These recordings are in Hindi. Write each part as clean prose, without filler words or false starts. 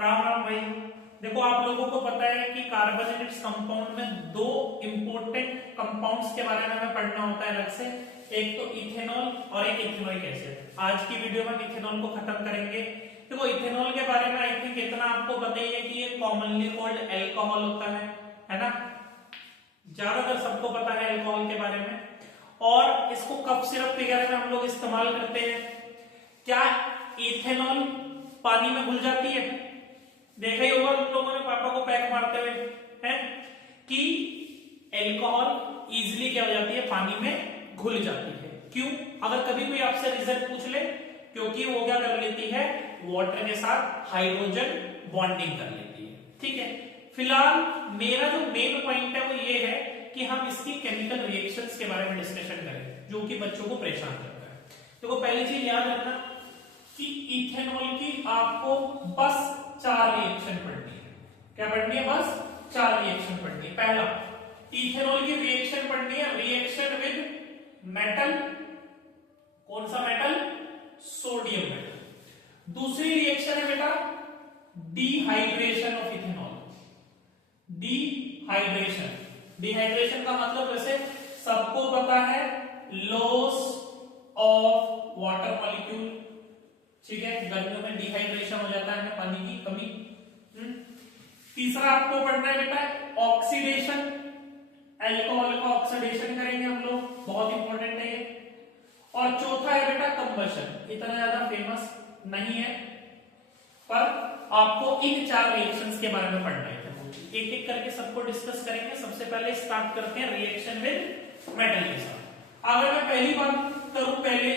राम राम भाई। देखो आप लोगों को पता है कि कार्बोनेटेड कंपाउंड में दो इंपॉर्टेंट कंपाउंड्स के बारे में हमें पढ़ना होता है अलग से, एक तो इथेनॉल और एक इथेनॉइक एसिड। आज की वीडियो में इथेनॉल को खत्म करेंगे। देखो इथेनॉल के बारे में आई थिंक इतना आपको पता ही है कि ये कॉमनली कॉल्ड एल्कोहल होता है ना। ज्यादातर सबको पता है एल्कोहल के बारे में। और इसको कफ सिरप वगैरह में हम लोग इस्तेमाल करते हैं। क्या इथेनॉल पानी में घुल जाती है? देखा ही होगा तुम लोगों ने पापा को पैक मारते हुए है कि एल्कोहल इजीली क्या हो जाती है, पानी में घुल जाती है। क्यों? अगर कभी कोई आपसे रीजन पूछ ले, क्योंकि वो क्या कर लेती है, वाटर के साथ हाइड्रोजन बॉन्डिंग कर लेती है। ठीक है, फिलहाल मेरा जो मेन पॉइंट है वो ये है कि हम इसकी केमिकल रिएक्शंस के बारे में डिस्कशन करें, जो कि बच्चों को परेशान करता है। देखो पहली चीज याद रखना कि इथेनॉल की आपको बस 4 रिएक्शन पढ़नी है। क्या पढ़नी है? बस 4 रिएक्शन पढ़नी है। पहला, इथेनॉल की रिएक्शन पढ़नी है, रिएक्शन विद मेटल। कौन सा मेटल? Sodium metal. दूसरी रिएक्शन है बेटा dehydration of ethanol. Dehydration, dehydration का मतलब वैसे सबको पता है, लॉस ऑफ वाटर मॉलिक्यूल। ठीक है, गर्मियों में डिहाइड्रेशन हो जाता है, पानी की कमी। तीसरा आपको पढ़ना है बेटा ऑक्सीडेशन, अल्कोहल का ऑक्सीडेशन करेंगे हम लोग, बहुत इंपॉर्टेंट है ये। और चौथा है बेटा कंबशन। इतना ज्यादा फेमस नहीं है, पर आपको इन 4 रिएक्शंस के बारे में पढ़ना है। एक एक करके सबको डिस्कस करेंगे। सबसे पहले स्टार्ट करते हैं रिएक्शन विद मेटल के साथ। अगर मैं पहली बात करूं पहले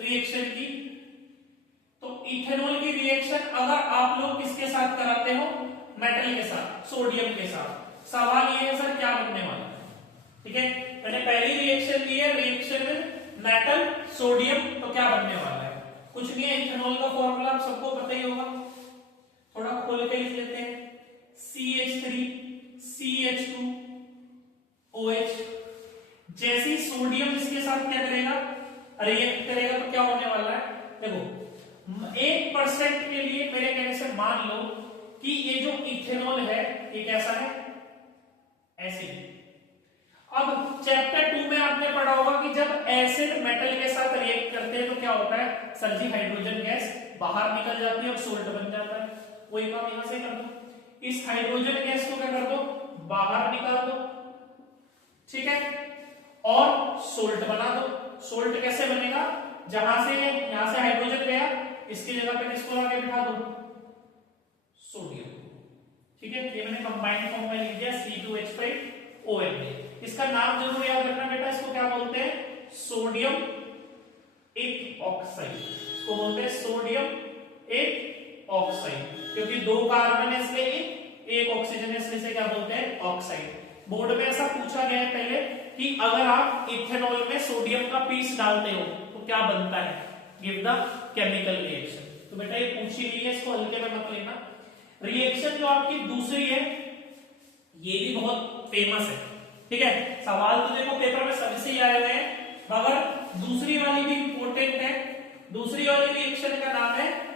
रिएक्शन की, तो इथेनॉल की रिएक्शन अगर आप लोग किसके साथ कराते हो, मेटल के साथ, सोडियम के साथ, सवाल ये है सर क्या बनने वाला है। ठीक है, मैंने पहली रिएक्शन ली है, रिएक्शन विद मेटल सोडियम, तो क्या बनने वाला है? कुछ नहीं है, इथेनॉल का फॉर्मूला आप सबको पता ही होगा, थोड़ा खोल के लिख लेते हैं। CH3 CH2 OH। जैसे सोडियम इसके साथ क्या करेगा, रिएक्ट करेगा, तो क्या होने वाला है? देखो 1% के लिए मेरे कहने से मान लो कि ये जो इथेनॉल है ये कैसा है, एसिड। अब चैप्टर 2 में आपने पढ़ा होगा कि जब एसिड मेटल के साथ रिएक्ट करते हैं तो क्या होता है, सर जी हाइड्रोजन गैस बाहर निकल जाती है और सोल्ट बन जाता है। वही काम यहां से कर दो, इस हाइड्रोजन गैस को क्या कर दो, बाहर निकाल दो। ठीक है, और सोल्ट बना दो। सोल्ट कैसे बनेगा? जहां से यहां से हाइड्रोजन गया, इसकी जगह पे किसको आगे बिठा दो, सोडियम। ठीक है, ये मैंने कंबाइंड फॉर्म में लिख दिया C2H5OH। इसका नाम जरूर याद रखना बेटा, इसको क्या बोलते हैं, सोडियम एक ऑक्साइड। इसको बोलते हैं सोडियम एक ऑक्साइड, क्योंकि 2 कार्बन है इसलिए एक ऑक्सीजन है, इसलिए से क्या बोलते हैं, ऑक्साइड। बोर्ड में ऐसा पूछा गया है पहले कि अगर आप इथेनॉल में सोडियम का पीस डालते हो तो क्या बनता है, गिव द केमिकल रिएक्शन। तो बेटा ये पूछी गई है, इसको हल्के में मत लेना। रिएक्शन जो आपकी दूसरी है ये भी बहुत फेमस है। ठीक है, सवाल तो देखो पेपर में सभी से ही आए हुए हैं, मगर दूसरी वाली भी इंपॉर्टेंट है। दूसरी वाली रिएक्शन का नाम है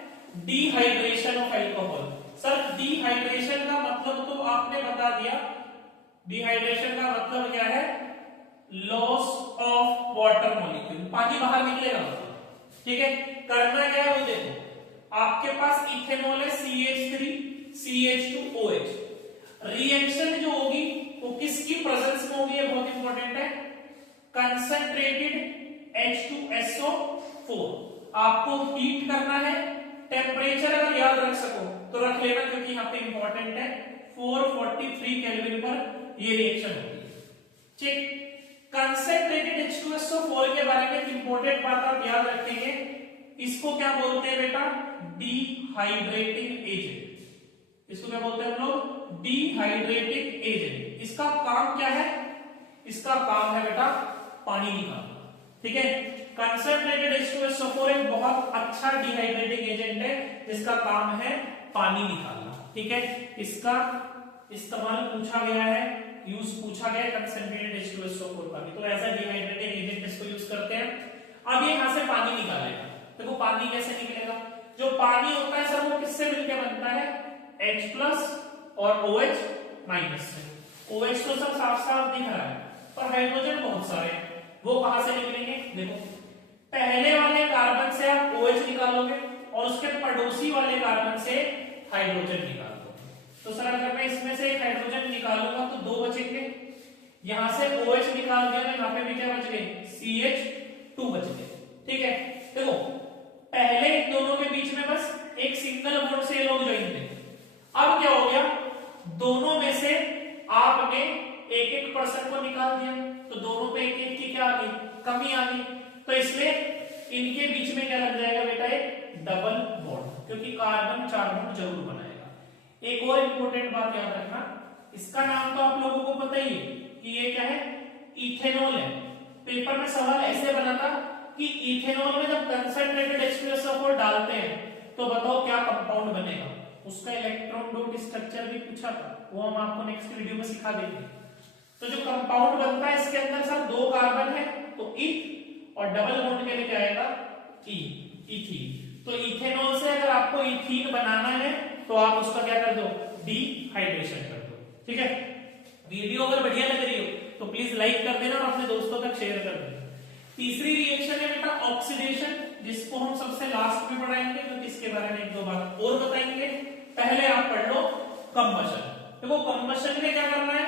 dehydration of alcohol. Sir dehydration का मतलब तो आपने बता दिया, डिहाइड्रेशन का मतलब क्या है, लॉस ऑफ वाटर मॉलिक्यूल, पानी बाहर निकलेगा। ठीक है, करना क्या है वो देखो, आपके पास इथेनॉल है CH3 CH2OH। रिएक्शन जो होगी वो किसकी प्रेजेंस में होगी, ये बहुत इंपॉर्टेंट है, कंसंट्रेटेड H2SO4। आपको हीट करना है, टेम्परेचर अगर याद रख सको तो रख लेना, क्योंकि यहाँ पे इंपॉर्टेंट है, 443 केल्विन पर ये रिएक्शन होगी। ठीक, कंसंट्रेटेड H2SO4 के बारे में इंपॉर्टेंट बात आप याद रखेंगे, इसको क्या बोलते हैं बेटा, डिहाइड्रेटिंग एजेंट। इसको क्या बोलते हैं हम लोग, डिहाइड्रेटिंग एजेंट। इसका काम क्या है, इसका काम है बेटा पानी निकालना। ठीक है, कंसंट्रेटेड H2SO4 एक बहुत अच्छा डिहाइड्रेटिंग एजेंट है जिसका काम है पानी निकालना। ठीक है, इसका इस्तेमाल पूछा गया है, यूज पूछा गया है कंसंट्रेटेड H2SO4 का भी, तो ऐसा डिहाइड्रेटिंग एजेंट इसको यूज करते हैं। अब ये यहां से पानी निकालेगा। देखो पानी कैसे निकलेगा, जो पानी होता है सर वो किससे मिलकर बनता है, H+ और OH- से। OH तो सब साफ साफ दिख रहा है, पर हाइड्रोजन बहुत सारे हैं, वो कहां से निकलेंगे? देखो, पहले वाले कार्बन से आप OH निकालोगे और उसके पड़ोसी वाले कार्बन से हाइड्रोजन निकालोगे। तो सर अगर मैं इसमें से एक हाइड्रोजन निकालूंगा तो दो बचेंगे, यहां से OH निकाल दिया तो यहां पे भी क्या बच गए? CH2 बच गए। ठीक है, देखो पहले इन दोनों के बीच में बस एक सिंगल बॉन्ड से ये लोग ज्वाइन थे। अब क्या हो गया? दोनों में से आपने एक एक पर्सन को निकाल दिया, तो दोनों पे एक एक की क्या आ गई? कमी आ गई। तो इसलिए इनके बीच में क्या लग जाएगा बेटा? एक डबल बॉन्ड, क्योंकि कार्बन 4 बॉन्ड जरूर बनाएगा। एक और इंपॉर्टेंट बात याद रखना, इसका नाम तो आप लोगों को पता ही है कि ये क्या है? इथेनॉल है। पेपर में सवाल ऐसे बना था कि इथेनॉल में जब कंसंट्रेटेड H2SO4 डालते हैं तो बताओ क्या कंपाउंड बनेगा? उसका इलेक्ट्रॉन डॉट स्ट्रक्चर भी पूछा था, वो हम आपको नेक्स्ट वीडियो में सिखा देंगे। तो जो कंपाउंड बनता है इसके अंदर सर 2 कार्बन है तो ईथ, और डबल बॉन्ड के लिए क्या आएगा? ई, इथीन। तो इथेनॉल से अगर आपको इथीन बनाना है तो आप उसका क्या कर दो? डिहाइड्रेशन कर दो। ठीक है, वीडियो अगर बढ़िया लग रही हो तो प्लीज लाइक कर देना और अपने दोस्तों तक शेयर कर देना। तीसरी रिएक्शन है बेटा ऑक्सीडेशन, जिसको हम सबसे लास्ट में पढ़ाएंगे, क्योंकि इसके बारे में एक दो बात और बताएंगे। पहले आप पढ़ लो कंबशन। देखो कंबशन में क्या करना है?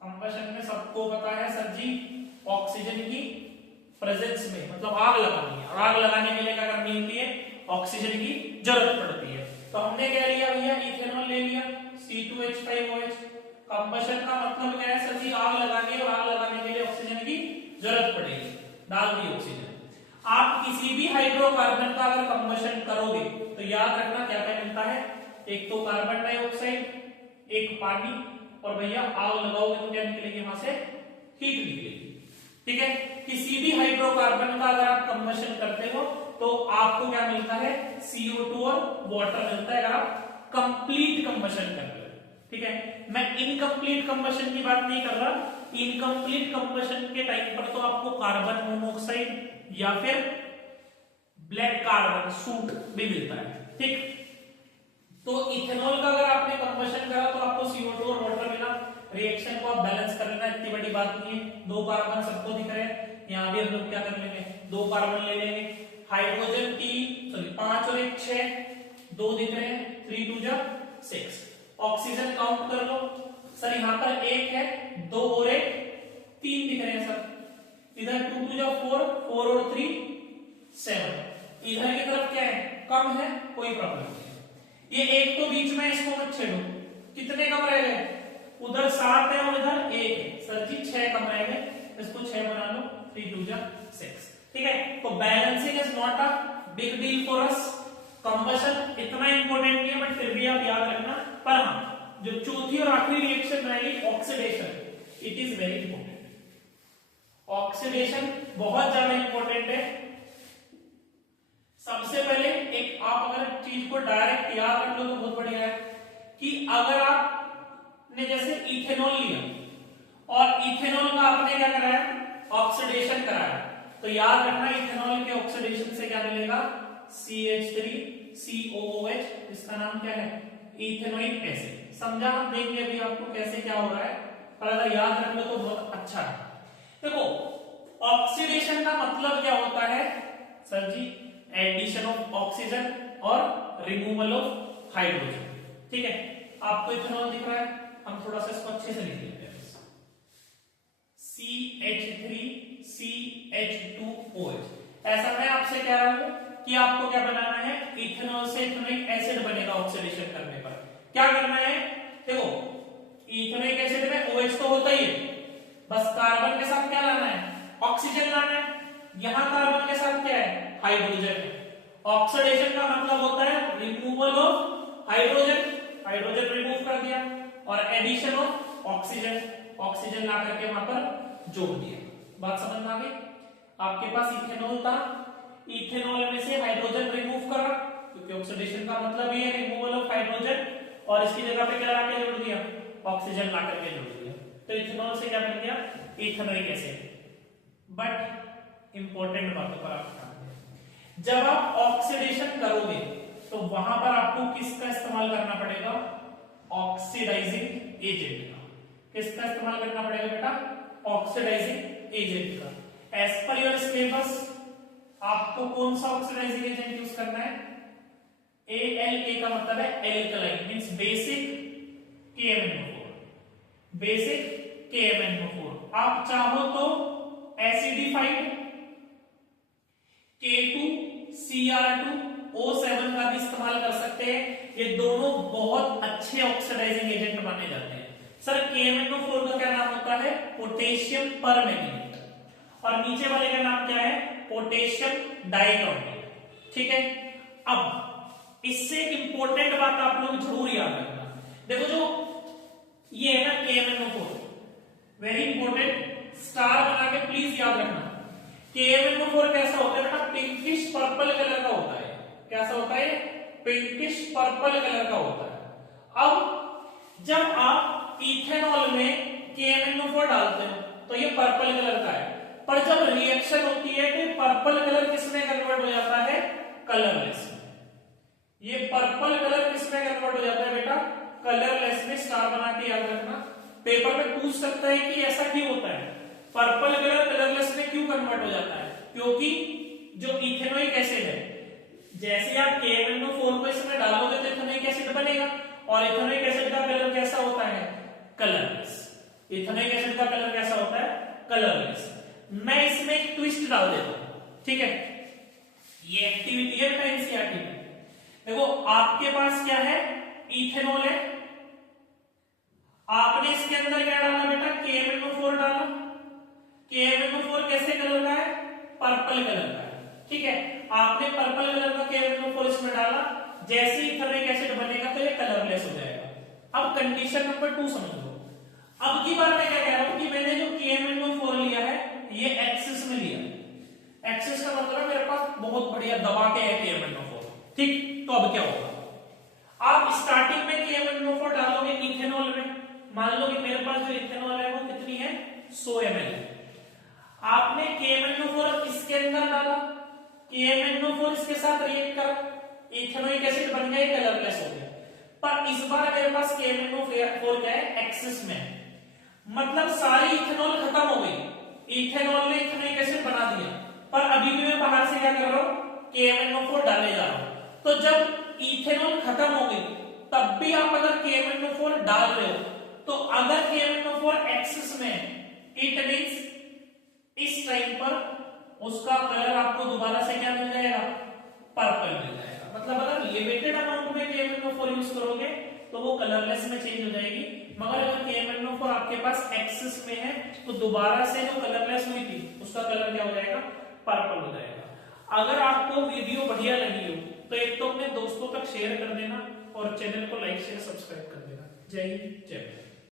कंबशन में सबको पता है सर जी, ऑक्सीजन की प्रेजेंस में मतलब आग लगानी है, और आग लगाने के लिए क्या करनी होती है? ऑक्सीजन की जरूरत पड़ती है। तो हमने क्या लिया भैया? इथेनॉल ले लिया, C2H5OH। कंबशन का मतलब क्या है सर जी? आग लगाने, और आग लगाने के लिए ऑक्सीजन की जरूरत पड़ेगी, डाल दी ऑक्सीजन। आप किसी भी हाइड्रोकार्बन का अगर कंबशन करोगे तो याद रखना क्या क्या मिलता है? एक तो कार्बन डाइऑक्साइड, एक पानी, और भैया आग लगाओगे तो क्या निकलेगी? वहां से हीट निकलेगी। ठीक है, किसी भी हाइड्रोकार्बन का अगर आप कंबशन करते हो तो आपको क्या मिलता है? CO2 और वाटर मिलता है, अगर आप कंप्लीट कंबशन कर रहे हो। ठीक है, मैं इनकम्प्लीट कंबशन की बात नहीं कर रहा। इनकम्प्लीट कंबशन के टाइम पर तो आपको कार्बन मोनोऑक्साइड या फिर ब्लैक कार्बन सूट भी मिलता है। ठीक, तो इथेनॉल का अगर आपने कंबशन करा तो आपको CO2 और वाटर मिला। रिएक्शन को आप बैलेंस कर लेना, इतनी बड़ी बात नहीं है। 2 कार्बन सबको दिख रहे हैं, यहां भी हम लोग क्या कर लेंगे? 2 कार्बन ले लेंगे। हाइड्रोजन 5 और 1 6, 2 दिख रहे हैं, 3 2 जा 6। ऑक्सीजन काउंट कर लो सर, यहां पर 1 है, 2 और 1 3 दिख रहे हैं सर। इधर 2 2 जा 4, 4 और 3 7। इधर की तरफ क्या है? कम है, कोई प्रॉब्लम नहीं। ये एक तो बीच में, इसको मत छेड़ो। कितने कम रह गए? उधर 7 है और इधर 1 है। सर जी 6 कम रह गए, इसको 6 बना लो, 3 2 जा 6। ठीक है, तो balancing is not a big deal for us. Combustion इतना इंपॉर्टेंट नहीं है, बट फिर भी आप याद रखना। पर हाँ, जो चौथी और आखिरी रिएक्शन रहेगी oxidation, it is very important. Oxidation बहुत ज्यादा इंपॉर्टेंट है। सबसे पहले एक आप अगर चीज को डायरेक्ट याद रख लो तो बहुत बढ़िया है कि अगर आपने जैसे इथेनॉल लिया और इथेनॉल का आपने क्या कराया? ऑक्सीडेशन कराया, तो याद रखना इथेनॉल के ऑक्सीडेशन से क्या मिलेगा? CH3COOH, इसका नाम क्या है? Ethanoic acid. समझा? हम देंगे अभी आपको कैसे क्या हो रहा है, पर अगर याद रख लो तो बहुत अच्छा है। देखो ऑक्सीडेशन का मतलब क्या होता है sir ji? Addition of oxygen और रिमूवल ऑफ हाइड्रोजन। ठीक है, आपको इथेनॉल दिख रहा है, हम थोड़ा सा इसको अच्छे से लिख लेते हैं। CH3CH2OH। ऐसा मैं आपसे कह रहा हूं कि आपको क्या बनाना है? इथेनॉल से इथेनोइक एसिड बनेगा ऑक्सीडेशन करने पर। क्या करना है? देखो इथेनोइक एसिड में OH तो होता ही है, बस कार्बन के साथ क्या लाना है? ऑक्सीजन लाना है। यहां कार्बन के साथ क्या है? हाइड्रोजन। ऑक्सीडेशन का मतलब होता है removal of hydrogen, hydrogen remove कर दिया, और एडिशन ऑफ ऑक्सीजन, ऑक्सीजन ला करके वहां पर जोड़ दिया। बात समझ में आ गई? आपके पास इथेनॉल था, इथेनॉल में से हाइड्रोजन रिमूव करा, क्योंकि ऑक्सीडेशन का मतलब ये है रिमूवल ऑफ हाइड्रोजन, और इसकी जगह पे क्या लाके जोड़ दिया? ऑक्सीजन ला करके जोड़ दिया। तो इथेनॉल से क्या बन गया? Ethanoic acid. बट इंपॉर्टेंट बातों पर आप ध्यान दें, जब आप ऑक्सीडेशन करोगे तो वहां पर आपको किसका इस्तेमाल करना पड़ेगा, ऑक्सीडाइजिंग एजेंट का। किसका इस्तेमाल करना पड़ेगा बेटा, ऑक्सीडाइजिंग एजेंट का। एज पर योर सिलेबस आपको कौन सा ऑक्सीडाइजिंग एजेंट यूज करना है, ALK का मतलब है alkaline, means basic KMnO4, basic KMnO4। आप चाहो तो एसिडिफाइड K2Cr2O7 का भी इस्तेमाल कर सकते हैं। ये दोनों बहुत अच्छे ऑक्सीडाइजिंग एजेंट माने जाते हैं। सर KMnO4 का क्या नाम होता है, पोटेशियम परमैंगनेट, और नीचे वाले का नाम क्या है, पोटेशियम डाइटोनेट। ठीक है, अब इससे एक इंपॉर्टेंट बात आप लोग जरूर याद रखना। देखो जो ये है ना KMnO4, वेरी इंपॉर्टेंट, स्टार बना के प्लीज याद रखना। KMnO4 कैसा होता है बेटा, पिंकिश पर्पल कलर का होता है। कैसा होता है, पिंकिश पर्पल कलर का होता है। अब जब आप इथेनॉल में KMnO4 डालते हो तो ये पर्पल कलर का है, पर जब रिएक्शन होती है तो पर्पल कलर किसमें कन्वर्ट हो जाता है, कलरलेस में। ये पर्पल कलर किसमें कन्वर्ट हो जाता है बेटा, कलरलेस में। स्टार बना के याद रखना, पेपर में पूछ सकता है कि ऐसा क्यों होता है, पर्पल कलर कलरलेस में क्यों कन्वर्ट हो जाता है, क्योंकि जो इथेनोइक एसिड है, जैसे आप KMnO4 को इसमें डालोगे तो इथेनोइक एसिड बनेगा, और इथेनोइक एसिड का कलर कैसा होता है, कलरलेस। इथेनोइक एसिड का कलर कैसा होता है, कलरलेस। मैं इसमें एक ट्विस्ट डाल देता हूं, ठीक है, ये एक्टिविटी है बेटा एनसीईआरटी में। देखो आपके पास क्या है, इथेनॉल है, आपने इसके अंदर क्या डाला बेटा, KMnO4 डाला। KMnO4 कैसे कलर का है, पर्पल कलर का है। ठीक है, आपने पर्पल कलर का KMnO4 इसमें डाला, जैसे ही इथेनोइक एसिड बनेगा तो ये कलरलेस हो जाएगा। अब कंडीशन नंबर 2 समझ लो। अब की बार मैं क्या कह रहा हूं कि मैंने जो KMnO4 लिया है ये एक्सिस में लिया। एक्सिस का मतलब है मेरे पास बहुत बढ़िया दबा के है KMnO4। ठीक, तो अब क्या होगा, आप स्टार्टिंग में KMnO4 डालोगे इथेनॉल में। मान लो कि मेरे पास जो इथेनॉल है वो कितनी है, 100 ml है। आपने KMnO4 इसके अंदर डाला, KMnO4 इसके साथ रिएक्ट करा, इथेनोइक एसिड बन गया, कलरलेस हो गया। पर इस बार मेरे पास KMnO4 क्या है, एक्सिस में, मतलब सारी इथेनॉल खत्म हो गई। इथेनॉल ने इथेनोइक एसिड बना दिया, पर अभी भी मैं बाहर से क्या कर रहा हूं, KMnO4 डाले जा रहा हूं। तो जब इथेनॉल खत्म हो गई तब भी आप अगर KMnO4 डाल रहे हो, तो अगर KMnO4 एक्सिस में, इट मींस इस टाइम पर उसका कलर आपको दोबारा से क्या मिल जाएगा, पर्पल मिल जाएगा। मतलब अगर लिमिटेड अमाउंट में KMnO4 यूज करोगे तो वो कलरलेस में चेंज हो जाएगी, मगर अगर KMnO4 आपके पास एक्सिस में है तो दोबारा से जो कलरलेस हुई थी उसका कलर क्या हो जाएगा, पर्पल हो जाएगा। अगर आपको वीडियो बढ़िया लगी हो तो एक तो अपने दोस्तों तक शेयर कर देना, और चैनल को लाइक शेयर सब्सक्राइब कर देना। जय हिंद, जय भारत।